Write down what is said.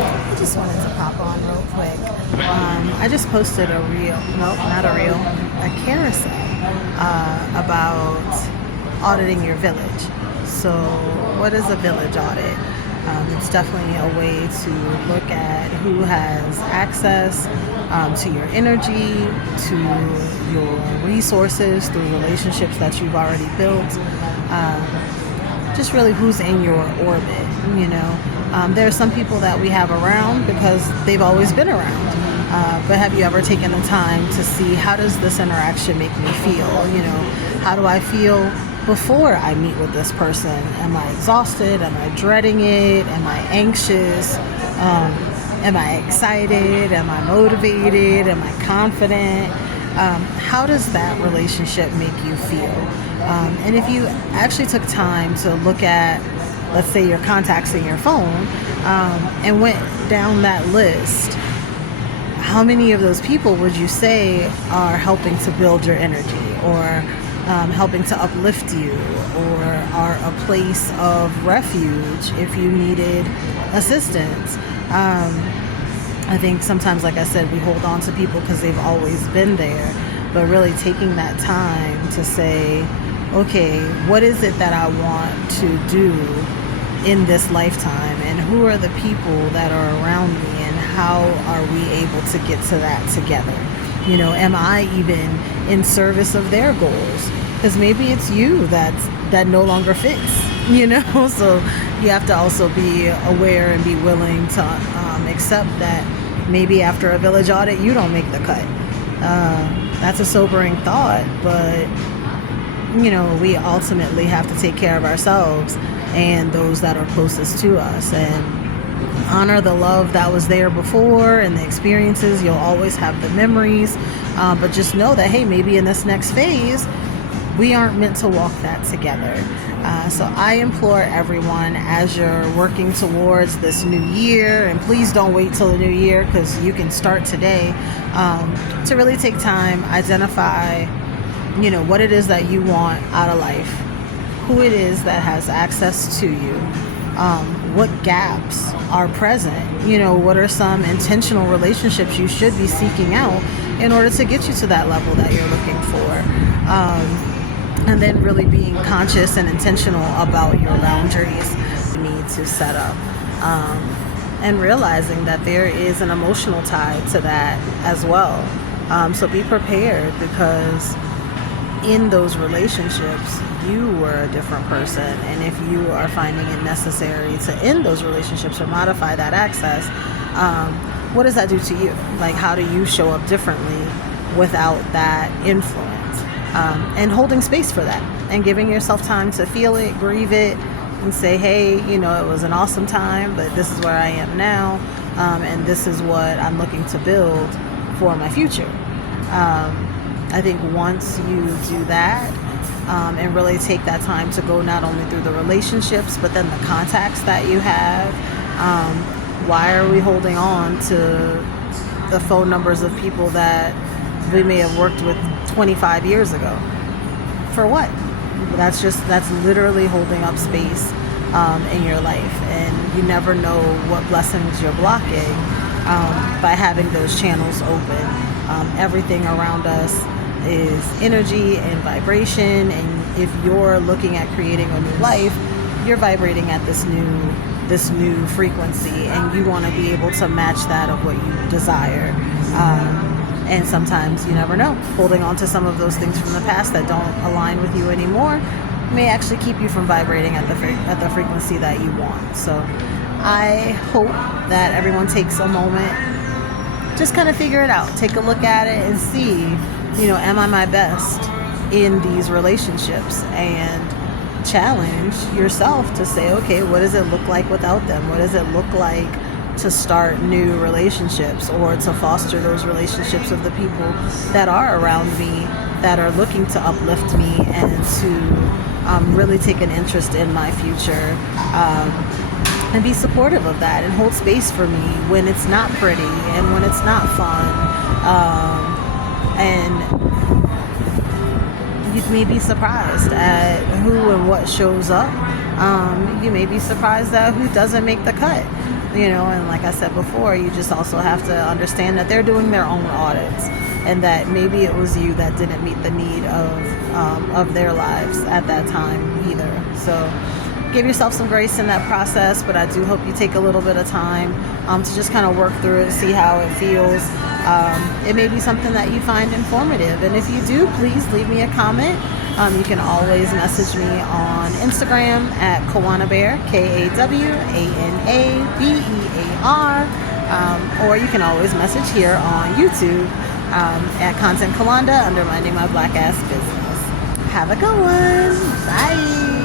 I just wanted to pop on real quick. I just posted a reel, nope, not a reel, a carousel about auditing your village. So, what is a village audit? It's definitely a way to look at who has access to your energy, to your resources through relationships that you've already built. Just really who's in your orbit, you know. There are some people that we have around because they've always been around. But have you ever taken the time to see how does this interaction make me feel? You know, how do I feel before I meet with this person? Am I exhausted? Am I dreading it? Am I anxious? Am I excited? Am I motivated? Am I confident? How does that relationship make you feel? And if you actually took time to look at, let's say, your contacts in your phone, and went down that list, how many of those people would you say are helping to build your energy, or helping to uplift you, or are a place of refuge if you needed assistance? I think sometimes, like I said, we hold on to people because they've always been there, but really taking that time to say, okay, what is it that I want to do in this lifetime, and who are the people that are around me, and how are we able to get to that together? You know, am I even in service of their goals? Because maybe it's you that no longer fits, you know? So you have to also be aware and be willing to accept that maybe after a village audit, you don't make the cut. That's a sobering thought, but you know, we ultimately have to take care of ourselves and those that are closest to us, and honor the love that was there before and the experiences. You'll always have the memories, but just know that, hey, maybe in this next phase, we aren't meant to walk that together. So I implore everyone, as you're working towards this new year, and please don't wait till the new year, because you can start today, to really take time, identify, you know, what it is that you want out of life, who it is that has access to you, what gaps are present, you know, what are some intentional relationships you should be seeking out in order to get you to that level that you're looking for. And then really being conscious and intentional about your boundaries you need to set up. And realizing that there is an emotional tie to that as well. So be prepared, because in those relationships, you were a different person. And if you are finding it necessary to end those relationships or modify that access, what does that do to you? Like, how do you show up differently without that influence? And holding space for that and giving yourself time to feel it, grieve it, and say, hey, you know, it was an awesome time, but this is where I am now, and this is what I'm looking to build for my future. I think once you do that, and really take that time to go not only through the relationships, but then the contacts that you have. Why are we holding on to the phone numbers of people that we may have worked with 25 years ago? For what? That's literally holding up space in your life, and you never know what blessings you're blocking by having those channels open. Everything around us is energy and vibration, and if you're looking at creating a new life, you're vibrating at this new frequency, and you want to be able to match that of what you desire. And sometimes, you never know, holding on to some of those things from the past that don't align with you anymore may actually keep you from vibrating at the frequency that you want. So I hope that everyone takes a moment, just kind of figure it out, take a look at it and see, you know, am I my best in these relationships? And challenge yourself to say, okay, what does it look like without them? What does it look like to start new relationships, or to foster those relationships of the people that are around me, that are looking to uplift me and to really take an interest in my future, and be supportive of that, and hold space for me when it's not pretty and when it's not fun. And you may be surprised at who and what shows up. You may be surprised at who doesn't make the cut. And like I said before, you just also have to understand that they're doing their own audits, and that maybe it was you that didn't meet the need of their lives at that time either. So give yourself some grace in that process, but I do hope you take a little bit of time to just kind of work through it, see how it feels. It may be something that you find informative, and if you do, please leave me a comment. You can always message me on Instagram at KawanaBear, KAWANABEAR, or you can always message here on YouTube at Content Kalanda under my name, My Black Ass Business. Have a good one. Bye.